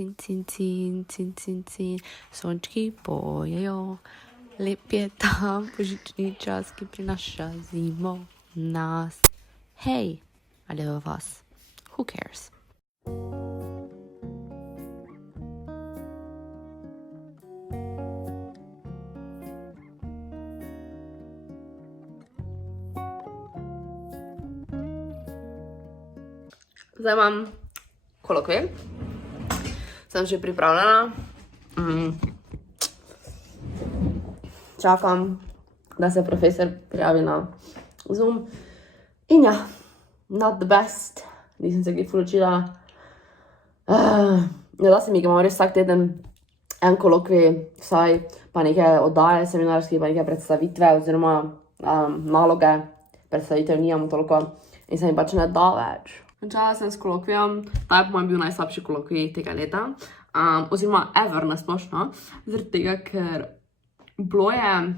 cin, sončki pojejo, lep je ta božični čas, ki prinaša zimo nas. Hej, ali v vas? Who cares? Zdaj imam kolokvij. Sem že pripravljena. Čakam, da se profesor prijavi na Zoom. In ja, not the best. Nisem se ful učila. Ne da se mi, ga imam res vsak teden en kolokvij, vsaj pa neke oddaje seminarske, pa neke predstavitve oziroma naloge. Predstavitev nimam toliko in se mi pač ne da več. Končala sem s kolokvijem, ta je po mojem bil najslabši kolokvij tega leta, oziroma ever nasplošno, zaradi tega, ker bilo je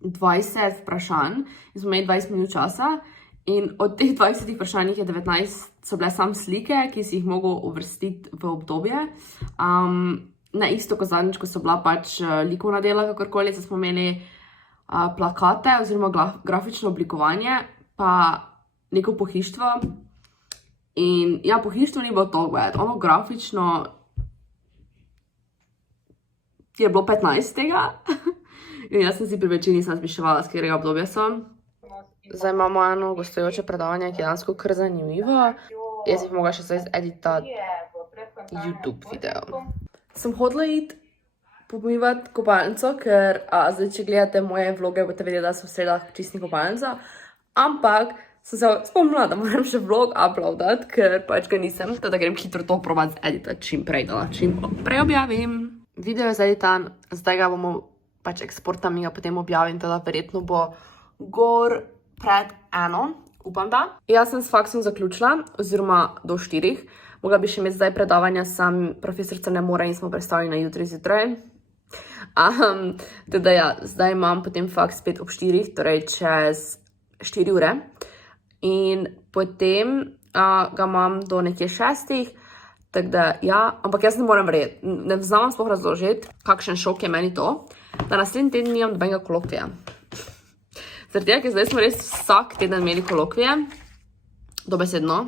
20 vprašanj in smo imeli 20 minut časa in od teh 20 vprašanjih je 19 so bile sam slike, ki si jih mogel uvrstiti v obdobje. Na isto kot zadnjič, ko so bila pač likovna dela, kakorkoli, so smo imeli plakate oziroma grafično oblikovanje, pa neko pohištvo. In ja, pohištvo ni bilo toliko bad. Ono grafično je bilo 15 tega. In jaz sem si pri večini sem zbiševala, z katerega obdobja so. Zdaj imamo eno gostujoče predavanje, ki je dansko kar zanimivo. Jaz jih mogla še zdaj editati YouTube video. Sem hodila iti pomivati kopalnico, ker zdaj, če gledate moje vloge, boste vedeli, da sem v sredah čistim kopalnico. Ampak sem se spomnila, da moram še vlog uploadati, ker pač ga nisem, teda grem hitro to probati editati čim prej, da čim prej objavim. Video je zeditan, zdaj ga bomo pač eksportam in ga potem objavim, teda verjetno bo gor pred 1, upam da. Jaz sem s faksom zaključila, oziroma do 4. Mogla bi še imeti zdaj predavanja, sam profesorica ne more in smo predstavili na jutri zjutraj. Teda ja, zdaj imam potem faks spet ob 4, torej čez 4 ure. In potem ga imam do nekje 6, tako da ja, ampak jaz ne morem verjeti, ne znam sploh razložiti, kakšen šok je meni to, da naslednji teden nimam nobenega kolokvija. Zaradi tega, ker zdaj smo res vsak teden imeli kolokvije, dobesedno.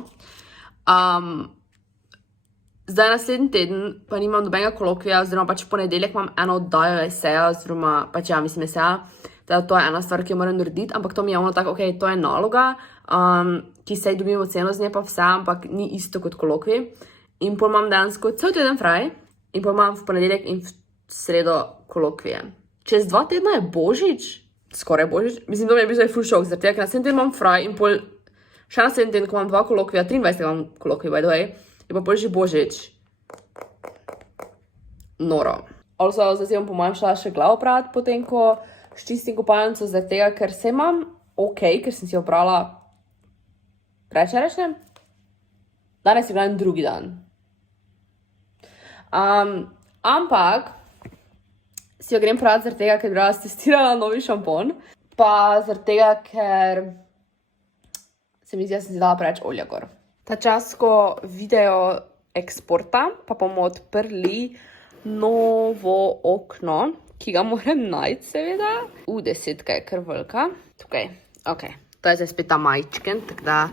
Zdaj naslednji teden pa nimam nobenega kolokvija, oziroma pač v ponedeljek imam eno oddajo eseja, oziroma pač ja, mislim eseja, da to je ena stvar, ki jo moram narediti, ampak to mi je ono tako, ok, to je naloga, ki sej dobim oceno z nje pa vse, ampak ni isto kot kolokvij. In pol imam dejansko cel teden fraj, in pol imam v ponedeljek in v sredo kolokvije. Čez 2 tedna je Božič, skoraj Božič, mislim, da mi je bil zdaj ful šok, zaradi tega, ker naslednji teden imam fraj in pol še naslednji teden, ko imam 2 kolokvija, 23. imam kolokvij, by the way, je pa pol že Božič. Noro. Also, zdaj si bom po mojem šla še glavo prati, potem ko čistim kopalnico, zaradi tega, ker se imam ok, ker sem si oprala prečerajšnjem. Danes je glavim drugi dan. Ampak si jo grem prati zaradi tega, ker bi rada testirala novi šampon, pa zaradi tega, ker se mi zdi, da sem si dala preveč olja gor. Ta čas, ko video eksporta, pa bomo odprli novo okno, ki ga moram najti, seveda. 10 je kar velika. Tukaj, ok. To je zdaj spet ta majčken, tako da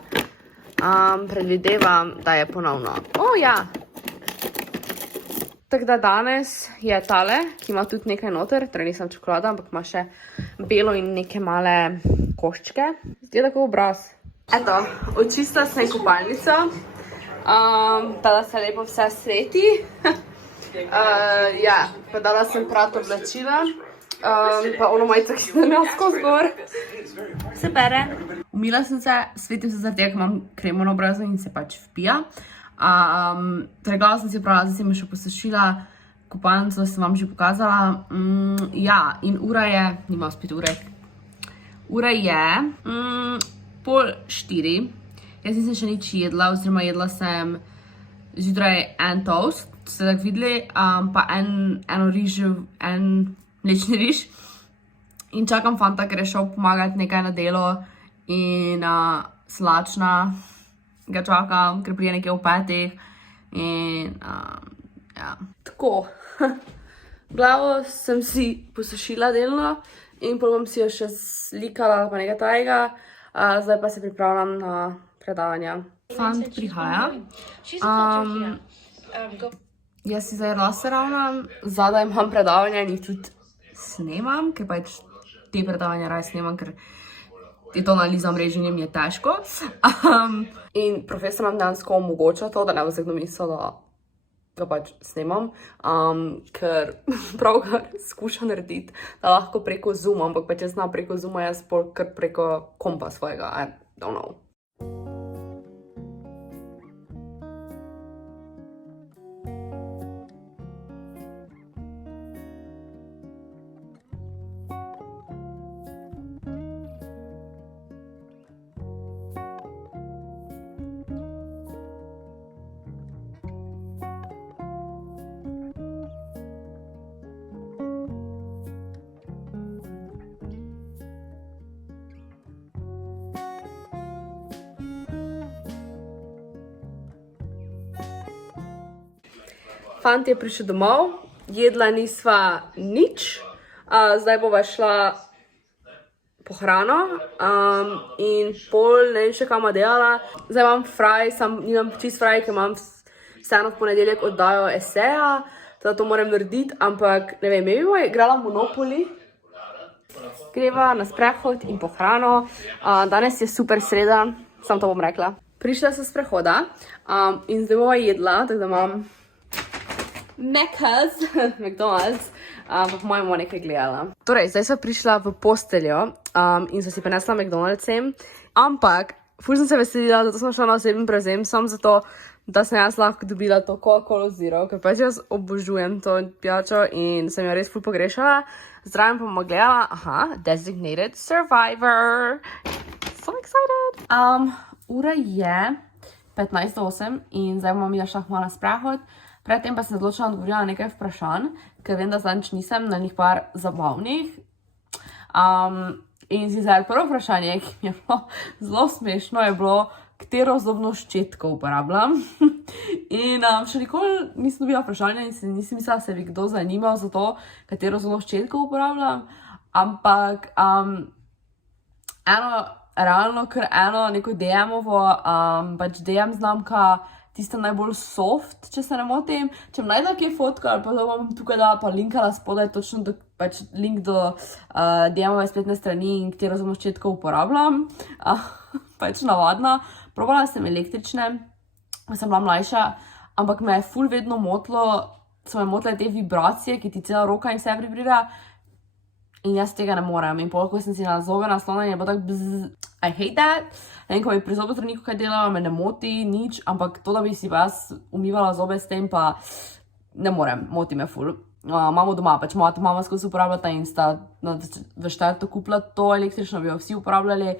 predvidevam, da je ponovno. Ja. Tako da danes je tale, ki ima tudi nekaj noter, torej nisem čokolada, ampak ima še belo in neke male koščke. Zgleda kot obraz. Eto, očistila sem kopalnico, tada se lepo vse sveti. Ja, pa dala sem prat oblačila, pa ono majico, ki sem imela skozi gor. Se pere. Umila sem se, svetim se zaradi tega, ker imam kremo na obrazu in se pač vpija. Torej, glavo sem si opravila, zdaj sem jo še posušila, kopalnico sem vam že pokazala. Ja, in ura je, nimam spet ure, ura je 3:30. Jaz nisem še nič jedla, oziroma jedla sem zjutraj en toast, ste tako videli, pa eno riž, en mlečni riž. In čakam fanta, ker je šel pomagati nekaj na delo in slačna ga čakam, ker prije nekaj v 5. In Ja. Tako, glavo sem si posušila delno in potem bom si jo še slikala pa nekaj tajega, zdaj pa se pripravljam na predavanja. Fant prihaja. Jaz si zdaj lase ravnam, zadaj imam predavanja in jih tudi snemam, ker pač te predavanja raje snemam, ker je to analiza mreženja mi je težko. In profesor nam dejansko omogoča to, da ne bo se kdo mislil, da ga pač snemam, ker pravkar skuša narediti, da lahko preko Zooma, ampak pač jaz znam preko Zooma, jaz kar preko kompa svojega, I don't know. Fant je prišel domov, jedla nisva nič, zdaj bova šla po hrano in pol ne vem še kam delala. Zdaj imam fraj, nimam čist fraj, ker imam vseeno v ponedeljek oddajo eseja, teda to moram narediti, ampak ne vem, maybe bova igrala Monopoly. Greva na sprehod in po hrano. Danes je super sreda, samo to bom rekla. Prišla sem s sprehoda in zdaj bova jedla, tako da imam McDonald's, pa po mojem bom nekaj gledala. Torej, zdaj sva prišla v posteljo in sva si prinesla McDonald's sem, ampak ful sem se veselila, zato sem šla na osebni prevzem, samo zato, da sem jaz lahko dobila to Coca-Cola Zero, ker pač jaz obožujem to pijačo in sem jo res ful pogrešala. Zraven pa bomo gledala, Designated Survivor. So excited! Ura je 15:08 in zdaj bomo mi šla malo na sprehod. Predtem pa sem odločila odgovorila na nekaj vprašanj, ker vem, da zadnjič nisem, na njih par zabavnih. In sicer prvo vprašanje, ki mi je bilo zelo smešno, je bilo, katero zobno ščetko uporabljam. In še nikoli nisem dobila vprašanja in nisem mislila, da se bi kdo zanimal za to, katero zobno ščetko uporabljam. Ampak neko DM-ovo, pač DM znamka, tista najbolj soft, če se ne motim. Če bom najdela kje fotko, ali pa da bom tukaj dala pa linkala spodaj, točno pač link do DM-ove spletne strani in katero zobno ščetko uporabljam. Pač navadna. Probala sem električne, ko sem bila mlajša, ampak me je ful vedno so me motile te vibracije, ki ti cela roka in vse vibrira. In jaz tega ne morem. In ko sem si na zobe naslonila, je bilo tako bzzz. I hate that. In ko mi pri zobozdravniku kaj delala, me ne moti nič, ampak to, da bi si pa jaz umivala zobe s tem, pa ne morem, moti me ful. Imamo doma, pač moja mama skozi uporabljata in sta v štartu kupila to električno, bi jo vsi uporabljali.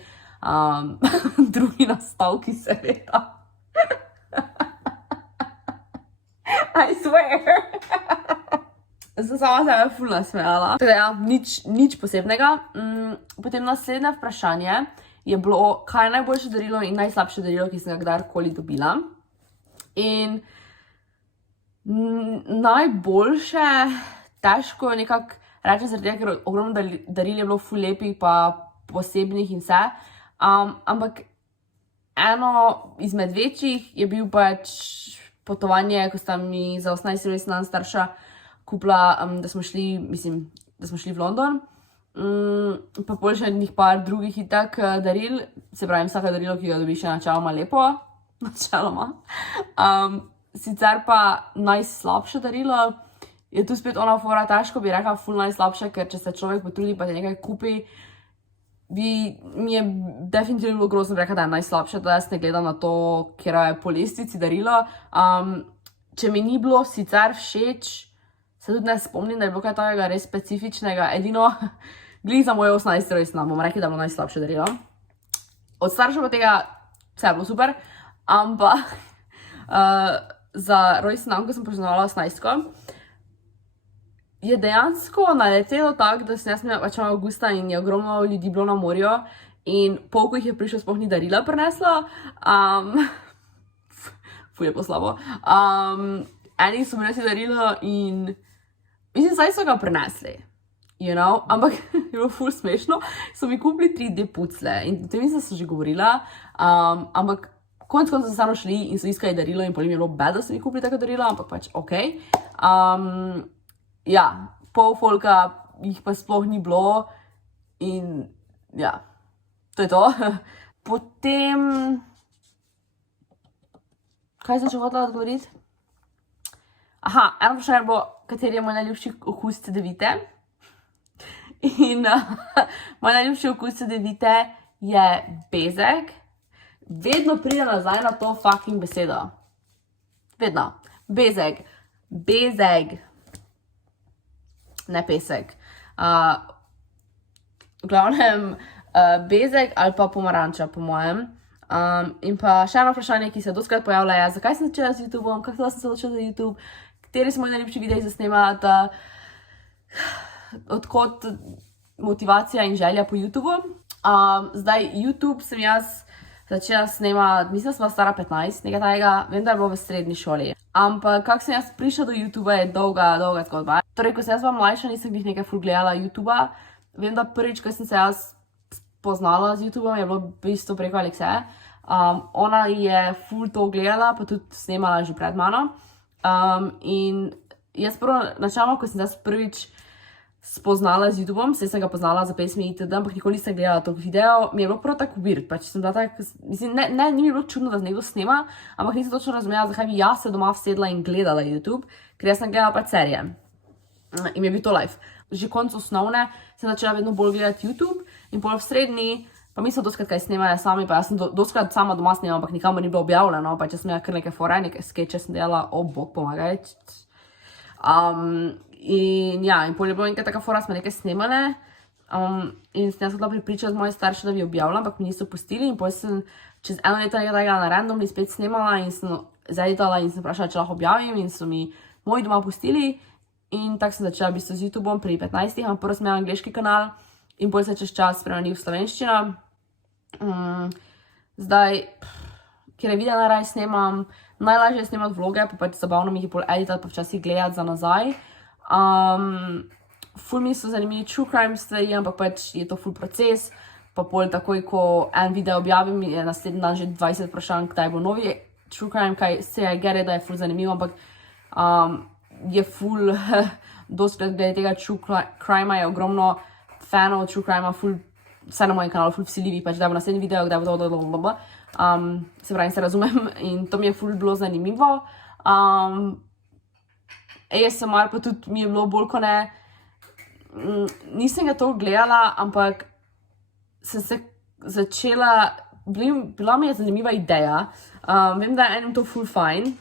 Drugi nastavki seveda. I swear. Zdaj sama se je ful nasmejala. Teda ja, nič posebnega. Potem naslednje vprašanje je bilo, kaj je najboljše darilo in najslabše darilo, ki sem ga kdarkoli dobila. In najboljše, težko nekako rečem zaradi tega, ker ogromno daril je bilo ful lepih pa posebnih in vse. Ampak eno izmed večjih je bil pač potovanje, ko sta mi za 18. rojstni dan starša kupila, da smo šli v London. Pa pol še njih par drugih itak daril, se pravi vsaka darilo, ki ga dobiš, je načeloma lepo. Načeloma. Sicer pa najslabše darilo je tu spet ona fora, težko bi rekla ful najslabše, ker če se človek potrudi pa ti nekaj kupi, mi je definitivno bilo grozno rekla, da je najslabše, da jaz ne gledam na to, kjer je po lestvici darilo. Če mi ni bilo sicer všeč, se tudi ne spomnim, da je bilo kaj takega res specifičnega, edino glih za moj 18. rojstni dan, bomo rekli, da je bilo najslabše darilo. Od staršev pa tega vse je bilo super, ampak za rojstni dan, ko sem praznovala 18. je dejansko naletelo tako, da sem jaz imela pač avgusta in je ogromno ljudi bilo na morju in pol, ko jih je prišlo, sploh ni darila prinesla. Ful je bilo slabo. eni so mi resli darilo in mislim, zdaj so ga prenesli, ampak je bilo ful smešno, so mi kupili 3D pucle in o tem mislim, da so že govorila, ampak konec so samo šli in so iskali darilo in potem je bilo bad, da so mi kupili tako darilo, ampak pač okej. Ja, pol folka jih pa sploh ni bilo in ja, to je to. Potem, kaj sem še hotela odgovoriti? Aha, eno vprašanje bo, kateri je moj najljubši okus cedevite. In moj najljubši okus cedevite je bezeg. Vedno pride nazaj na to fucking besedo. Vedno. Bezeg. Bezeg. Ne pesek. V glavnem, bezeg ali pa pomaranča, po mojem. In pa še eno vprašanje, ki se doskrat pojavlja, je, zakaj sem začela z YouTubeom, kako sem se odločila za YouTube, kateri so moji najljubši videi za snemati, odkot motivacija in želja po YouTubeu. Zdaj, YouTube sem jaz začela snemati, mislim, da sem bila stara 15, nekaj tajega, vem, da je bilo v srednji šoli. Ampak kako sem jaz prišla do YouTubea, je dolga zgodba. Torej, ko sem jaz bila mlajša, nisem jih nekaj ful gledala YouTubea. Vem, da prvič, ko sem se jaz poznala z YouTubeom, je bilo v bistvu preko Alekseje. Ona je ful to gledala, pa tudi snemala že pred mano. In jaz prvo načeloma, ko sem jaz prvič spoznala z YouTubeom, sem ga poznala za pesmi itd., ampak nikoli nisem gledala toliko videov, mi je bilo prav tako weird, pač sem bila tako, mislim, ni mi bilo čudno, da nekdo snema, ampak nisem točno razumela, zakaj bi jaz se doma vsedla in gledala YouTube, ker jaz sem gledala pač serije. In mi je bil to life. Že konc osnovne sem začela vedno bolj gledati YouTube in pol v srednji, pa mislim doskrat kaj snemajo sami, pa jaz sem doskrat sama doma snemala, ampak nikamor ni bilo objavljeno, pač jaz sem imela kar nekaj fore, nekaj skeče sem delala, bog pomagaj. In ja, in pol je bilo nekaj taka fora, smo nekaj snemale in sem jaz hodila pripričati moje starše, da bi objavila, ampak mi niso pustili in pol sem čez eno leto nekaj takega na randomni spet snemala in sem zaeditala in sem vprašala, če lahko objavim in so mi moji doma pustili. In tako sem začela v bistvu z YouTubeom pri 15, ampak prvo sem imela angleški kanal in potem se čez čas spremenil v slovenščino. Zdaj, kjer je videa naraj snemam, najlažje je snemati vloge, pa pač zabavno mi jih je pol editati, pa včasih gledati za nazaj. Ful mi so zanimivi true crime stvari, ampak pač je to ful proces, pa pol takoj, ko en video objavim, je naslednji dan že 20 vprašanj, kdaj bo novi true crime, kaj se je gere, da je ful zanimivo, ampak je ful, doskrat glede tega true crime-a je ogromno fanov true crime-a, ful, vse na mojem kanalu, ful vsiljivi, pač da bo naslednji video, kdaj bo to, se pravi, se razumem in to mi je ful bilo zanimivo. ASMR pa tudi mi je bilo bolj ko ne, nisem ga toliko gledala, ampak sem se začela, bila mi je zanimiva ideja, vem, da je enim to ful fajn.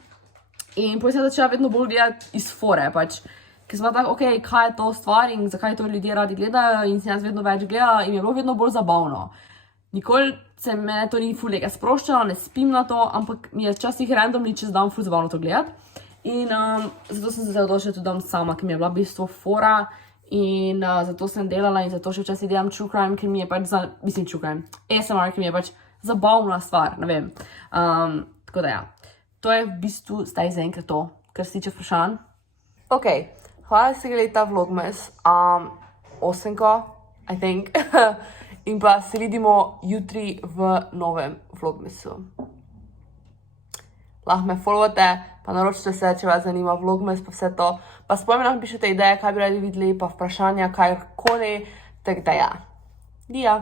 In potem sem začela vedno bolj gledati iz fore, pač, ker sem bila tako, ok, kaj je to stvar in zakaj to ljudje radi gledajo in sem jaz vedno več gledala in mi je bilo vedno bolj zabavno. Nikoli se mene to ni ful nekaj sproščalo, ne spim na to, ampak mi je včasih randomni čez dan ful zabavno to gledati. In zato sem se odločila tudi dam sama, ker mi je bila v bistvu fora in zato sem delala in zato še včasih delam true crime, ker mi je pač, mislim true crime, ASMR, ker mi je pač zabavna stvar, ne vem. Tako da ja. To je v bistvu zdaj zaenkrat to, kar se tiče vprašanj. Ok, hvala, da ste gledali ta vlogmas. 8, I think. In pa se vidimo jutri v novem vlogmasu. Lahko me followate, pa naročite se, če vas zanima vlogmas, pa vse to. Pa spomnim, da mi pišete ideje, kaj bi radi videli, pa vprašanja, karkoli. Tako da ja. Dija.